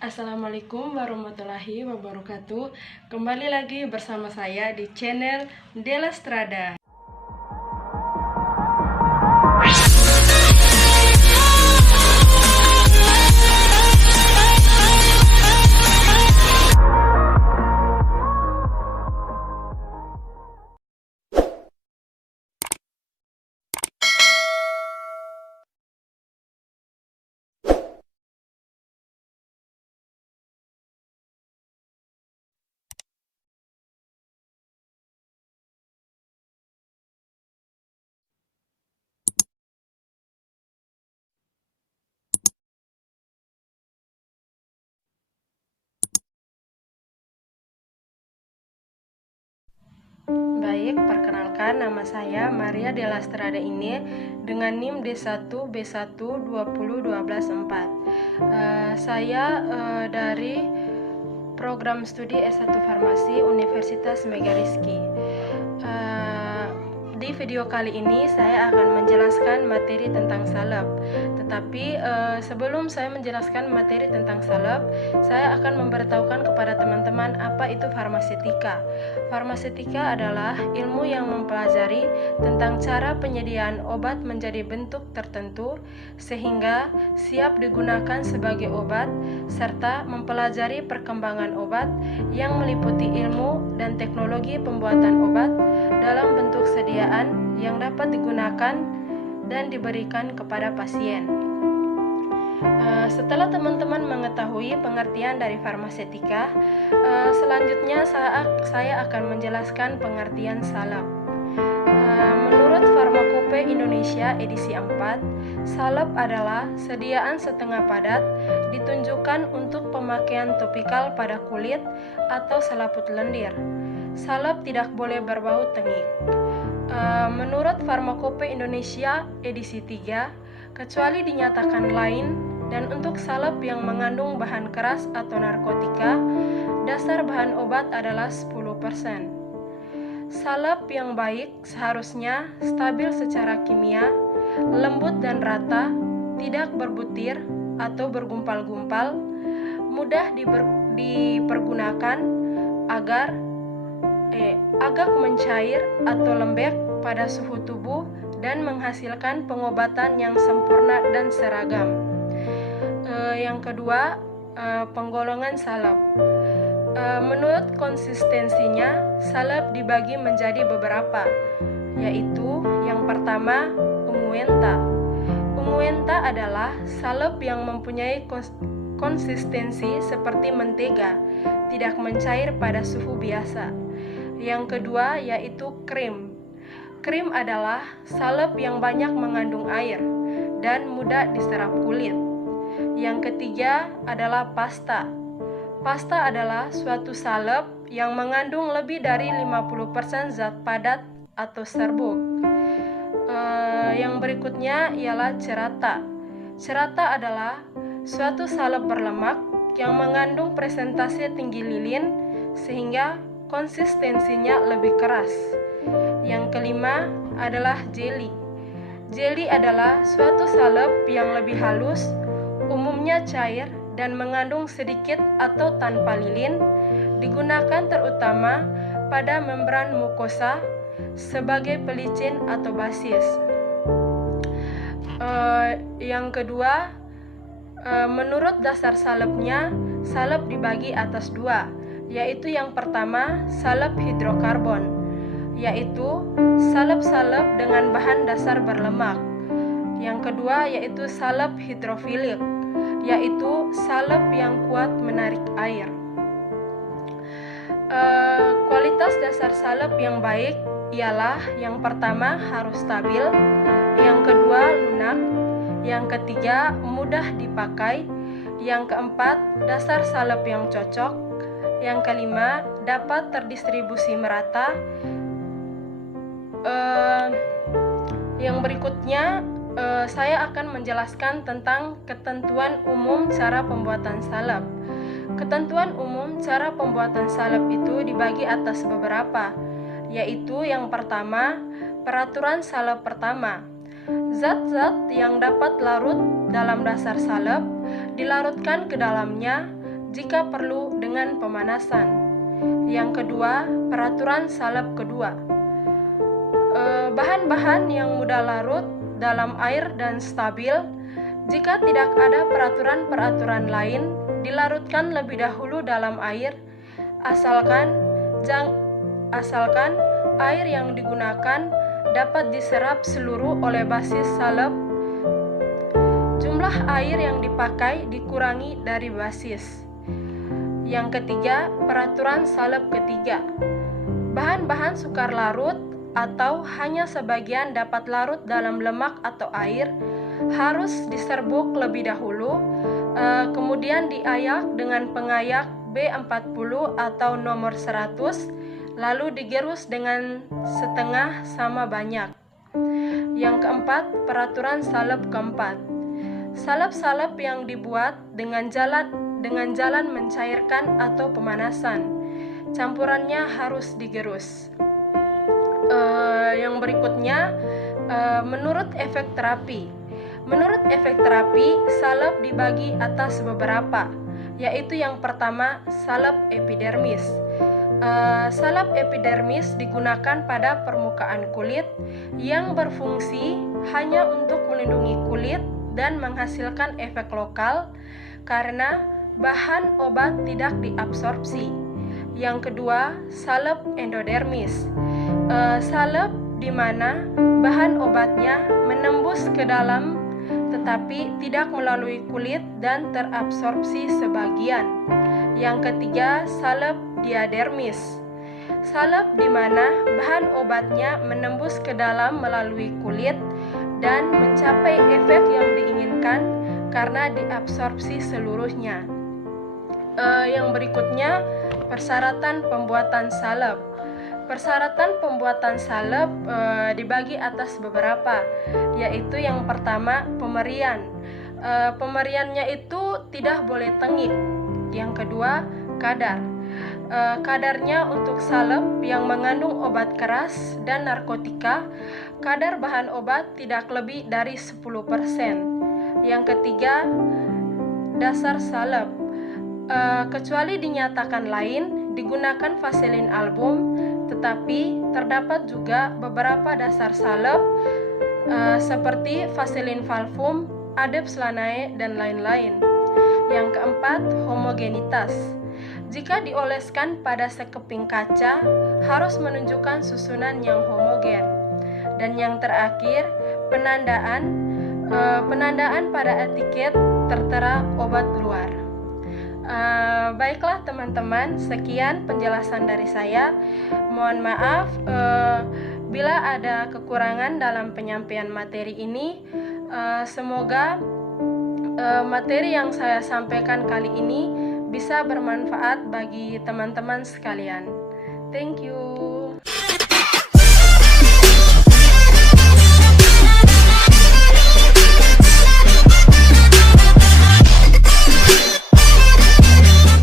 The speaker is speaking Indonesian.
Assalamualaikum warahmatullahi wabarakatuh. Kembali lagi bersama saya di channel Della Strada. Baik, perkenalkan nama saya Maria Della Strada ini dengan NIM D1B1201214. Saya dari program studi S1 Farmasi Universitas Megariski. Di video kali ini saya akan menjelaskan materi tentang salep. Tetapi sebelum saya menjelaskan materi tentang salep, saya akan memberitahukan kepada teman-teman apa itu farmasetika. Farmasetika adalah ilmu yang mempelajari tentang cara penyediaan obat menjadi bentuk tertentu sehingga siap digunakan sebagai obat, serta mempelajari perkembangan obat yang meliputi ilmu dan teknologi pembuatan obat dalam bentuk sediaan yang dapat digunakan dan diberikan kepada pasien. Setelah teman-teman mengetahui pengertian dari farmasetika, selanjutnya saya akan menjelaskan pengertian salep. Menurut Farmakope Indonesia edisi 4, salep adalah sediaan setengah padat ditunjukkan untuk pemakaian topikal pada kulit atau selaput lendir. Salep tidak boleh berbau tengik. Menurut Farmakope Indonesia edisi 3, kecuali dinyatakan lain dan untuk salep yang mengandung bahan keras atau narkotika, dasar bahan obat adalah 10%. Salep yang baik seharusnya stabil secara kimia, lembut dan rata, tidak berbutir atau bergumpal-gumpal, mudah dipergunakan agar agak mencair atau lembek pada suhu tubuh dan menghasilkan pengobatan yang sempurna dan seragam. Yang kedua, penggolongan salep. Menurut konsistensinya, salep dibagi menjadi beberapa, yaitu yang pertama, unguenta. Unguenta adalah salep yang mempunyai konsistensi seperti mentega, tidak mencair pada suhu biasa. Yang kedua yaitu krim. Krim adalah salep yang banyak mengandung air dan mudah diserap kulit. Yang ketiga adalah pasta. Pasta adalah suatu salep yang mengandung lebih dari 50% zat padat atau serbuk. Yang berikutnya ialah cerata. Cerata adalah suatu salep berlemak yang mengandung presentase tinggi lilin sehingga konsistensinya lebih keras. Yang kelima adalah jelly. Jelly adalah suatu salep yang lebih halus, umumnya cair dan mengandung sedikit atau tanpa lilin, digunakan terutama pada membran mukosa sebagai pelicin atau basis. Yang kedua, menurut dasar salepnya, salep dibagi atas dua, yaitu yang pertama salep hidrokarbon, yaitu salep-salep dengan bahan dasar berlemak. Yang kedua yaitu salep hidrofilik, yaitu salep yang kuat menarik air. Kualitas dasar salep yang baik ialah yang pertama harus stabil, yang kedua lunak, yang ketiga mudah dipakai, yang keempat dasar salep yang cocok, yang kelima dapat terdistribusi merata. Yang berikutnya saya akan menjelaskan tentang ketentuan umum cara pembuatan salep. Ketentuan umum cara pembuatan salep itu dibagi atas beberapa, yaitu yang pertama, peraturan salep pertama. Zat-zat yang dapat larut dalam dasar salep dilarutkan ke dalamnya jika perlu dengan pemanasan. Yang kedua, peraturan salep kedua. Bahan-bahan yang mudah larut dalam air dan stabil, jika tidak ada peraturan-peraturan lain, dilarutkan lebih dahulu dalam air, asalkan air yang digunakan dapat diserap seluruh oleh basis salep. Jumlah air yang dipakai dikurangi dari basis. Yang ketiga, peraturan salep ketiga. Bahan-bahan sukar larut atau hanya sebagian dapat larut dalam lemak atau air harus diserbuk lebih dahulu, kemudian diayak dengan pengayak B40 atau nomor 100, lalu digerus dengan setengah sama banyak. Yang keempat, peraturan salep keempat. Salep-salep yang dibuat dengan jalan mencairkan atau pemanasan, campurannya harus digerus. Yang berikutnya, menurut efek terapi. Menurut efek terapi, salep dibagi atas beberapa, yaitu yang pertama, salep epidermis. Salep epidermis digunakan pada permukaan kulit yang berfungsi hanya untuk melindungi kulit dan menghasilkan efek lokal karena bahan obat tidak diabsorpsi. Yang kedua, salep endodermis. Salep di mana bahan obatnya menembus ke dalam tetapi tidak melalui kulit dan terabsorpsi sebagian. Yang ketiga, salep diadermis. Salep di mana bahan obatnya menembus ke dalam melalui kulit dan mencapai efek yang diinginkan karena diabsorpsi seluruhnya. Yang berikutnya, persyaratan pembuatan salep. Persyaratan pembuatan salep dibagi atas beberapa, yaitu yang pertama, pemerian. Pemeriannya itu tidak boleh tengik. Yang kedua, kadar. Kadarnya untuk salep yang mengandung obat keras dan narkotika, kadar bahan obat tidak lebih dari 10%. Yang ketiga, dasar salep. Kecuali dinyatakan lain, digunakan vaselin album, tetapi terdapat juga beberapa dasar salep seperti vaselin valvum, Adeps lanae, dan lain-lain. Yang keempat, homogenitas. Jika dioleskan pada sekeping kaca, harus menunjukkan susunan yang homogen. Dan yang terakhir, penandaan pada etiket tertera obat luar. Baiklah teman-teman, sekian penjelasan dari saya. Mohon maaf bila ada kekurangan dalam penyampaian materi ini. Semoga materi yang saya sampaikan kali ini bisa bermanfaat bagi teman-teman sekalian. Thank you.